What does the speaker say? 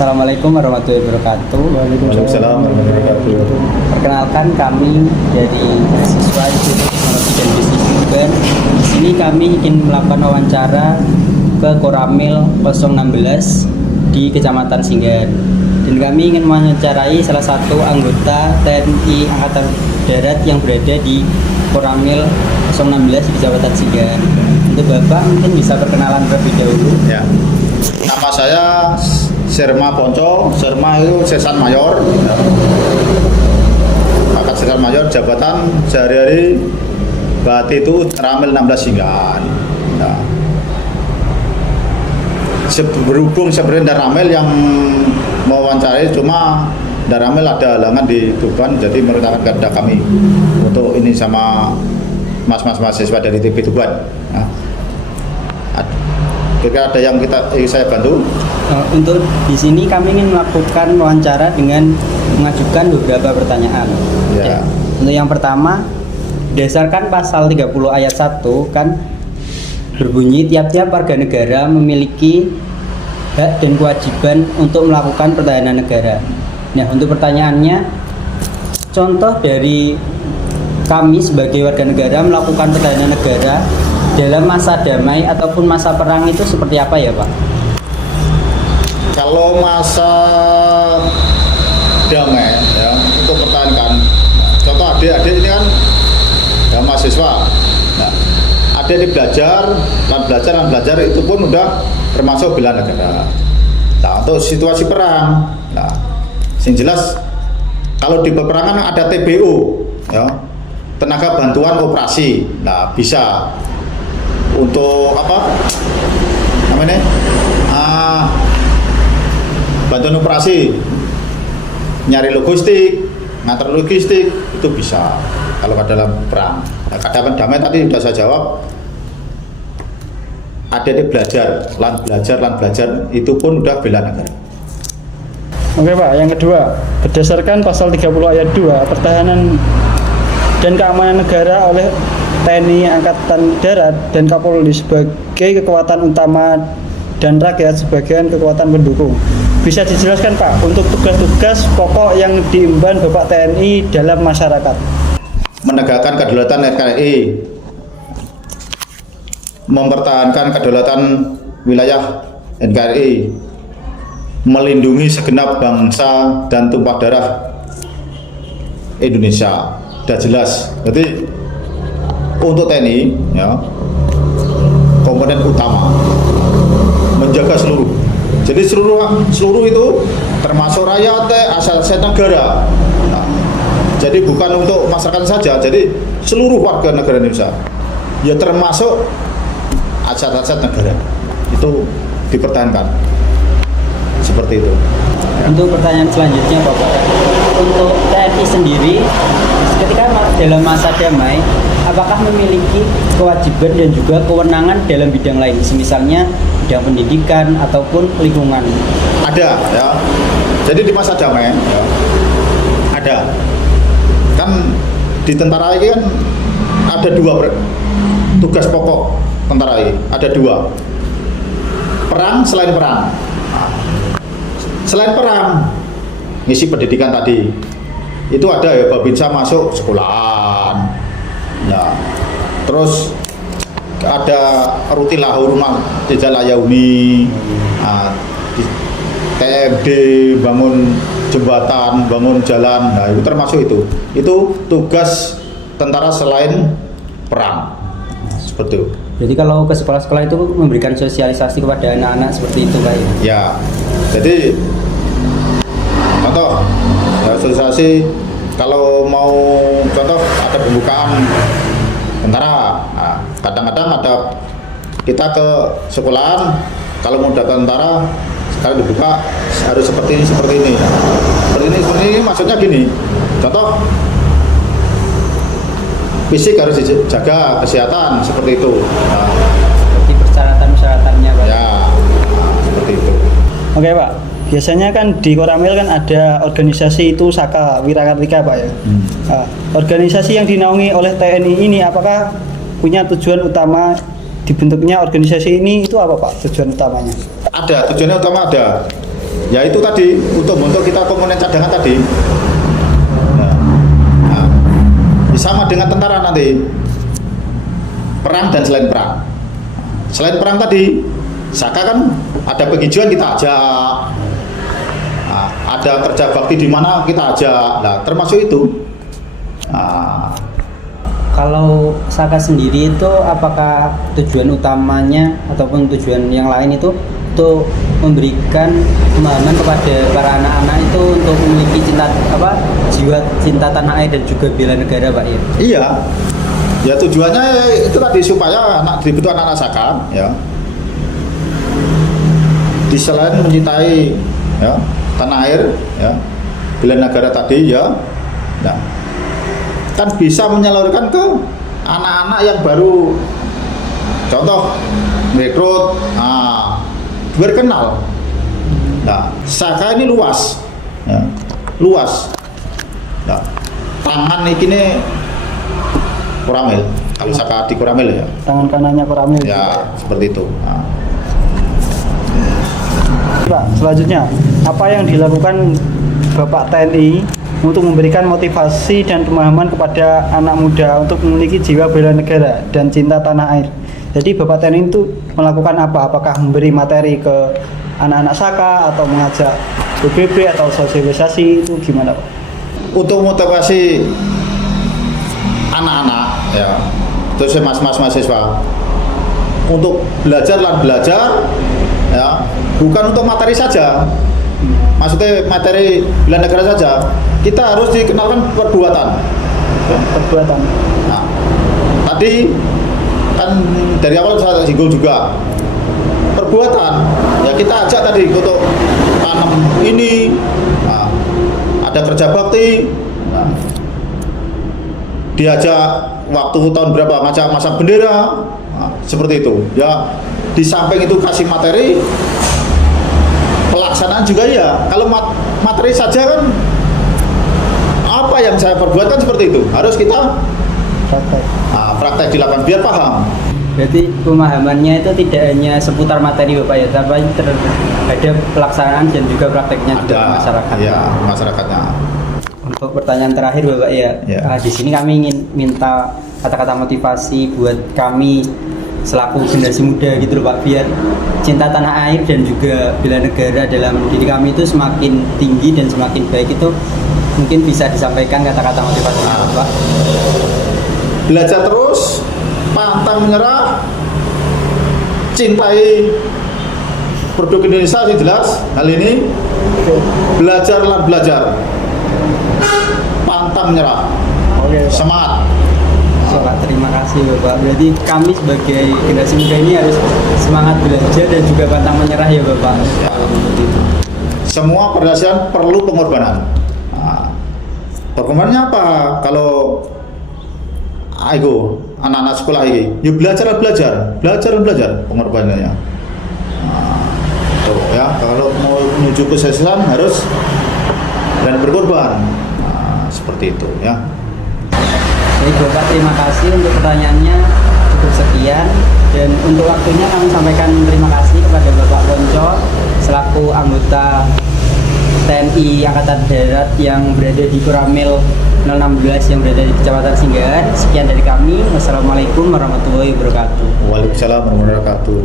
Assalamualaikum warahmatullahi wabarakatuh. Waalaikumsalam warahmatullahi wabarakatuh. Perkenalkan kami dari siswa Institut Teknologi dan Bisnis UGM. Di sini kami ingin melakukan wawancara ke Koramil 016 di Kecamatan Singgahan. Dan kami ingin mewawancarai salah satu anggota TNI Angkatan Darat yang berada di Koramil 016 di Kecamatan Singgahan. Untuk Bapak mungkin bisa perkenalan terlebih dahulu. Ya. Nama saya Serma Ponco. Serma itu Sesan Mayor. Ya. Pangkat Sesan Mayor, jabatan sehari-hari Batitu Ramil 16 Singgahan. Ya. Berhubung sebenarnya Daramil yang mewawancarai, cuma Daramil ada halangan di Tuban, jadi merintahkan kepada kami untuk ini sama mas-mas mahasiswa dari TP Tuban. Ya. Kira ada yang saya bantu? Untuk di sini kami ingin melakukan wawancara dengan mengajukan beberapa pertanyaan. Ya. Untuk yang pertama, berdasarkan pasal 30 ayat 1 kan berbunyi tiap-tiap warga negara memiliki hak dan kewajiban untuk melakukan pertahanan negara. Nah, untuk pertanyaannya, contoh dari kami sebagai warga negara melakukan pertahanan negara dalam masa damai ataupun masa perang itu seperti apa ya, Pak? Kalau masa damai ya, untuk pertahankan, contoh adik-adik ini kan ya mahasiswa. Nah, adik belajar itu pun udah termasuk bela negara. Nah, untuk situasi perang, nah, yang jelas kalau di peperangan ada TBO, ya, tenaga bantuan operasi. Nah, bisa untuk apa namanya? Bantuan operasi, nyari logistik, ngatur logistik, itu bisa kalau dalam perang. Nah, kadang damai tadi sudah saya jawab. Ada di belajar itu pun udah bela negara. Oke Pak, yang kedua, berdasarkan pasal 30 ayat 2 pertahanan dan keamanan negara oleh TNI Angkatan Darat dan Kapolri sebagai kekuatan utama dan rakyat sebagai kekuatan pendukung. Bisa dijelaskan Pak untuk tugas-tugas pokok yang diemban Bapak TNI dalam masyarakat? Menegakkan kedaulatan NKRI, mempertahankan kedaulatan wilayah NKRI, melindungi segenap bangsa dan tumpah darah Indonesia. Sudah jelas. Jadi untuk TNI ya, komponen utama menjaga seluruh. Jadi seluruh itu termasuk rakyat, aset negara. Nah, jadi bukan untuk masyarakat saja, jadi seluruh warga negara Indonesia. Ya termasuk aset-aset negara itu dipertahankan. Seperti itu. Untuk pertanyaan selanjutnya Bapak, untuk TNI sendiri ketika dalam masa damai, apakah memiliki kewajiban dan juga kewenangan dalam bidang lain, misalnya bidang pendidikan ataupun lingkungan? Ada ya. Jadi di masa damai ya, ada. Kan di tentara ini kan ada dua tugas pokok tentara ini, ada dua. Perang selain perang. Selain perang, ngisi pendidikan tadi. Itu ada ya Babinsa masuk sekolahan. Nah, terus ada rutin lahur rumah Desa Layauni, di TMD bangun jembatan, bangun jalan. Nah, itu termasuk itu. Itu tugas tentara selain perang. Seperti itu. Jadi kalau ke sekolah-sekolah itu memberikan sosialisasi kepada anak-anak seperti itu Pak? Ya, jadi contoh ya, sosialisasi kalau mau contoh ada pembukaan tentara. Nah, kadang-kadang ada kita ke sekolahan kalau mau datang tentara sekali dibuka harus seperti ini seperti ini maksudnya gini. Contoh fisik harus dijaga, kesehatan seperti itu. Nah, Seperti persyaratan-persyaratannya Pak? Ya, seperti itu. Oke Pak, biasanya kan di Koramil kan ada organisasi itu Saka Wirakartika Pak ya. Nah, organisasi yang dinaungi oleh TNI ini apakah punya tujuan utama dibentuknya organisasi ini itu apa Pak tujuan utamanya? Ada, tujuannya utama ada. Ya itu tadi untuk kita komponen cadangan tadi. Nah, nah, sama dengan tentara nanti perang dan selain perang. Selain perang tadi, Saka kan ada penghijauan kita ajak, nah, ada kerja bakti di mana kita ajak. Nah, termasuk itu. Nah, Kalau Saka sendiri itu apakah tujuan utamanya ataupun tujuan yang lain itu untuk memberikan pemahaman kepada para anak-anak itu untuk memiliki jiwa cinta tanah air dan juga bela negara, Pak ya? iya, ya tujuannya itu tadi supaya dibentuk anak-anak Saka, ya. Di selain mencintai ya tanah air, ya, bela negara tadi, ya. Nah, kan bisa menyalurkan ke anak-anak yang baru, contoh rekrut, biar kenal. Nah, Saka ini luas, ya, luas. Nah, tangan ini Koramil, kalau Saka di Koramil, ya, Tangan kanannya Koramil. ya seperti itu. Nah, Pak, selanjutnya apa yang dilakukan Bapak TNI untuk memberikan motivasi dan pemahaman kepada anak muda untuk memiliki jiwa bela negara dan cinta tanah air? Jadi Bapak TNI itu melakukan apa? Apakah memberi materi ke anak-anak Saka atau mengajak PBB atau sosialisasi, itu gimana Pak? untuk motivasi anak-anak, ya, terus mas-mas mahasiswa untuk belajar, ya, bukan untuk materi saja. Maksudnya materi bela negara saja, kita harus dikenalkan perbuatan. Perbuatan. Nah, tadi kan dari awal saya singgung juga perbuatan. Ya kita ajak tadi untuk tanam ini, nah, ada kerja bakti, nah, diajak waktu tahun berapa masang bendera, nah, seperti itu. Ya di samping itu kasih materi. Pelaksanaan juga ya, kalau materi saja kan apa yang saya perbuat kan seperti itu, harus kita praktek di lapangan biar paham. Berarti pemahamannya itu tidak hanya seputar materi Bapak ya, tapi terhadap pelaksanaan dan juga prakteknya juga Ada masyarakat. ya, masyarakatnya. Untuk pertanyaan terakhir Bapak ya, Ya. Di sini kami ingin minta kata-kata motivasi buat kami selaku generasi muda gitu loh Pak, biar cinta tanah air dan juga bela negara dalam diri kami itu semakin tinggi dan semakin baik. Itu mungkin bisa disampaikan kata-kata motivasi Pak. Belajar terus, pantang menyerah, cintai produk Indonesia sih jelas. Hal ini belajarlah belajar, pantang menyerah, Oke, Pak. semangat. Pak, terima kasih Bapak. Berarti kami sebagai generasi muda ini harus semangat belajar dan juga pantang menyerah ya Bapak. Ya. Semua perdasarian perlu pengorbanan. Nah, pengorbanannya apa? Kalau anak-anak sekolah ini, ya belajar pengorbanannya. Nah, tuh ya, kalau mau menuju kesuksesan harus dan berkorban. Nah, seperti itu ya. Baik Bapak, terima kasih untuk pertanyaannya, cukup sekian. Dan untuk waktunya kami sampaikan terima kasih kepada Bapak Ponco selaku anggota TNI Angkatan Darat yang berada di Koramil 016 yang berada di Kecamatan Singgahan. Sekian dari kami. Wassalamualaikum warahmatullahi wabarakatuh. Waalaikumsalam warahmatullahi wabarakatuh.